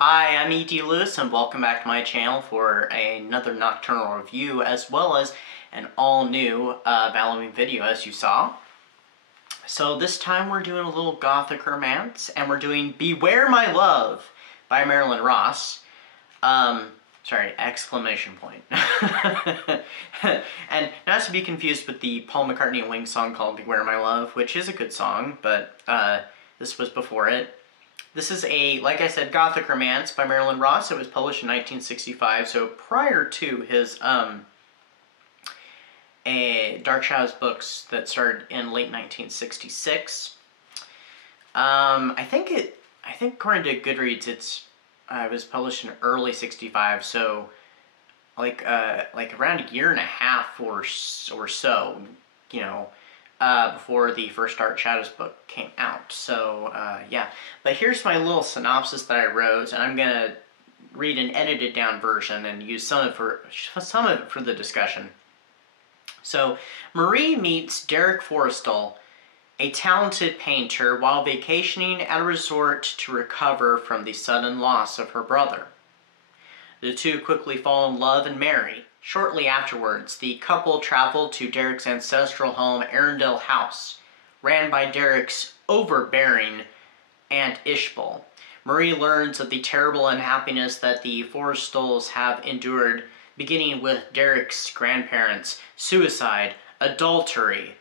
Hi, I'm E.D. Lewis and welcome back to my channel for another nocturnal review as well as an all-new Valoween video as you saw. So this time we're doing a little Gothic romance and we're doing Beware My Love by Marilyn Ross. Sorry, exclamation point. And not to be confused with the Paul McCartney and Wings song called Beware My Love, which is a good song, but this was before it. This is a, like I said, Gothic romance by Marilyn Ross. It was published in 1965, so prior to his Dark Shadows books that started in late 1966. I think according to Goodreads, it was published in early '65, so like around a year and a half or so, you know. Before the first Dark Shadows book came out. So, yeah. But here's my little synopsis that I wrote, and I'm going to read an edited down version and use some of it for the discussion. So, Marie meets Derek Forrestal, a talented painter, while vacationing at a resort to recover from the sudden loss of her brother. The two quickly fall in love and marry. Shortly afterwards, the couple traveled to Derek's ancestral home, Arundel House, ran by Derek's overbearing Aunt Ishbel. Marie learns of the terrible unhappiness that the Forrestals have endured, beginning with Derek's grandparents, suicide, adultery,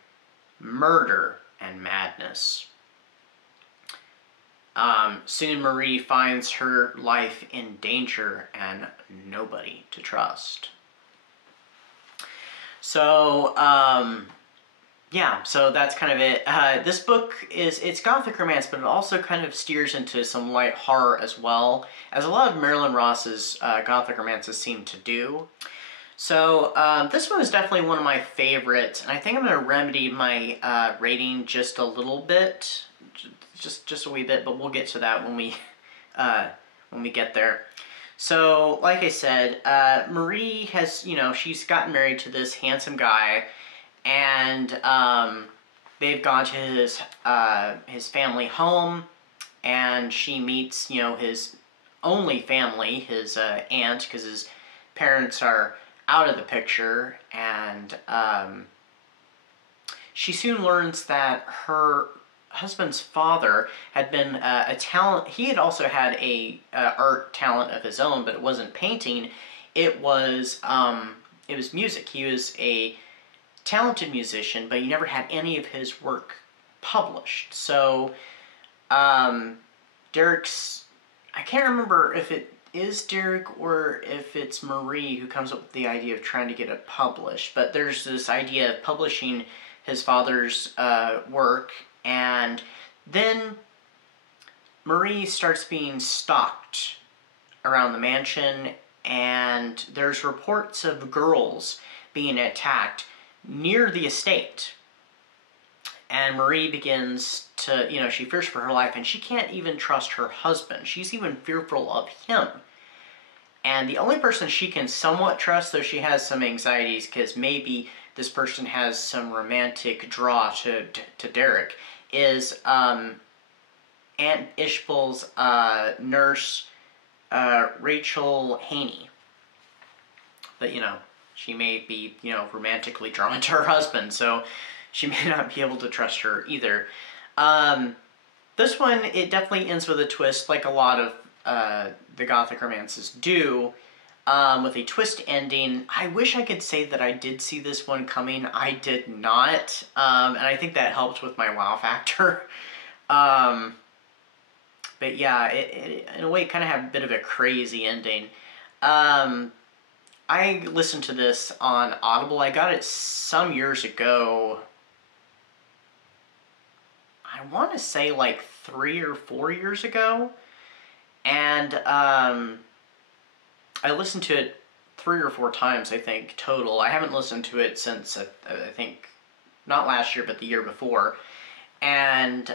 murder, and madness. Soon Marie finds her life in danger and nobody to trust. So, yeah, so that's kind of it. This book it's Gothic romance, but it also kind of steers into some light horror as well, as a lot of Marilyn Ross's Gothic romances seem to do. So, this one is definitely one of my favorites, and I think I'm going to remedy my rating just a little bit, just a wee bit, but we'll get to that when we get there. So, like I said, Marie has, she's gotten married to this handsome guy, and they've gone to his family home, and she meets, his only family, his aunt, because his parents are out of the picture, and she soon learns that her husband's father had been a talent. He had also had a art talent of his own, but it wasn't painting. It was music. He was a talented musician, but he never had any of his work published. So Derek's, I can't remember if it is Derek or if it's Marie who comes up with the idea of trying to get it published, but there's this idea of publishing his father's work. And then Marie starts being stalked around the mansion, and there's reports of girls being attacked near the estate. And Marie begins to, she fears for her life, and she can't even trust her husband. She's even fearful of him. And the only person she can somewhat trust, though she has some anxieties, because maybe this person has some romantic draw to Derek, is Aunt Ishbel's nurse, Rachel Haney. But, she may be, romantically drawn to her husband, so she may not be able to trust her either. This one, it definitely ends with a twist, like a lot of the Gothic romances do, with a twist ending. I wish I could say that I did see this one coming. I did not, and I think that helped with my wow factor. But yeah, it in a way kind of had a bit of a crazy ending. I listened to this on Audible. I got it some years ago. I want to say like 3 or 4 years ago. And I listened to it 3 or 4 times, I think, total. I haven't listened to it since, I think, not last year, but the year before. And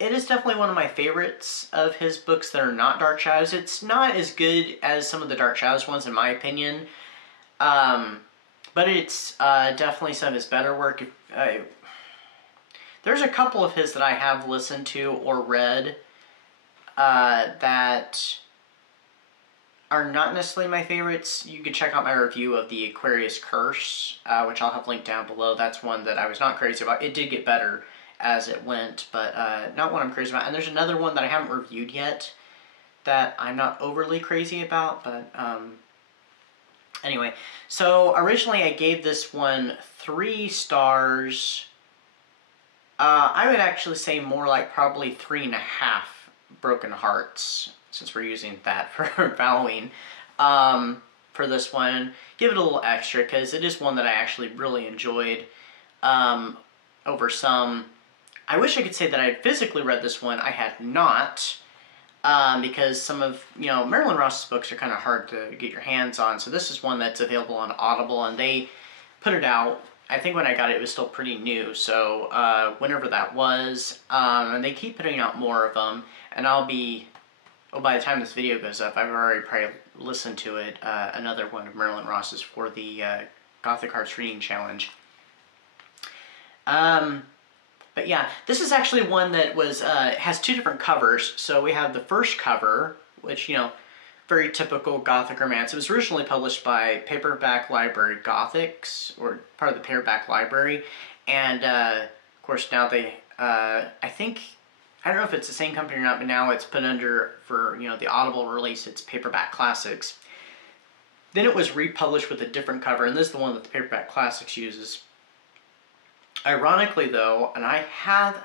it is definitely one of my favorites of his books that are not Dark Shadows. It's not as good as some of the Dark Shadows ones, in my opinion. But it's definitely some of his better work. There's a couple of his that I have listened to or read. that are not necessarily my favorites, you can check out my review of the Aquarius Curse, which I'll have linked down below. That's one that I was not crazy about. It did get better as it went, but not one I'm crazy about. And there's another one that I haven't reviewed yet that I'm not overly crazy about, but anyway. So originally I gave this one 3 stars. I would actually say more like probably 3.5 broken hearts, since we're using that for Valoween, for this one. Give it a little extra, because it is one that I actually really enjoyed over some. I wish I could say that I had physically read this one. I had not, because some of, Marilyn Ross's books are kind of hard to get your hands on, so this is one that's available on Audible, and they put it out. I think when I got it, it was still pretty new, so whenever that was, and they keep putting out more of them, and I'll be, by the time this video goes up, I've already probably listened to it, another one of Marilyn Ross's for the Gothic Hearts Reading Challenge. But yeah, this is actually one that was has 2 different covers. So we have the first cover, which, very typical Gothic romance. It was originally published by Paperback Library Gothics, or part of the Paperback Library, and of course now they, I don't know if it's the same company or not, but now it's put under, for the Audible release, it's Paperback Classics. Then it was republished with a different cover, and this is the one that the Paperback Classics uses. Ironically though, and I have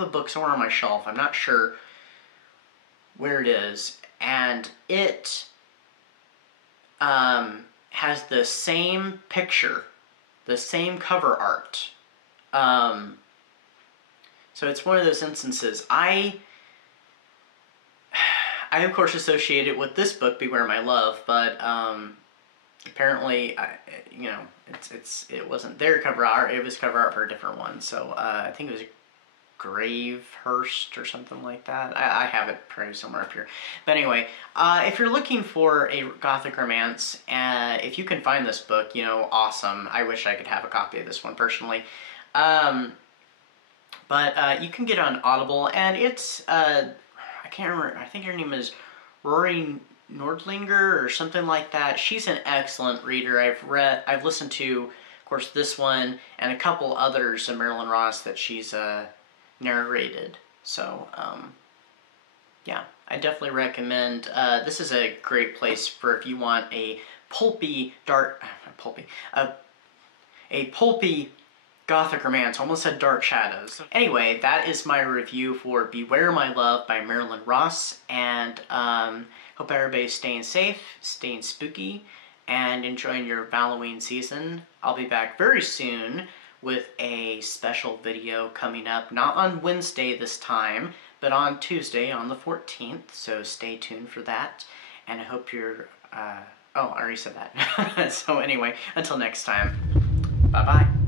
a book somewhere on my shelf, I'm not sure where it is, and it has the same picture, the same cover art. So it's one of those instances. I of course associate it with this book, Beware My Love, but apparently, it wasn't their cover art. It was cover art for a different one. So I think it was Gravehurst or something like that. I have it probably somewhere up here. But anyway, if you're looking for a Gothic romance, if you can find this book, awesome. I wish I could have a copy of this one personally. But you can get it on Audible, and it's, I can't remember, I think her name is Rory Nordlinger or something like that. She's an excellent reader. I've listened to, of course, this one and a couple others of Marilyn Ross that she's narrated. So, yeah, I definitely recommend. This is a great place for if you want a pulpy, a pulpy Gothic romance. Almost said Dark Shadows. Anyway, that is my review for Beware My Love by Marilyn Ross, and hope everybody's staying safe, staying spooky, and enjoying your Valoween season. I'll be back very soon with a special video coming up, not on Wednesday this time, but on Tuesday on the 14th, so stay tuned for that, and I hope you're, oh, I already said that. So anyway, until next time, bye-bye.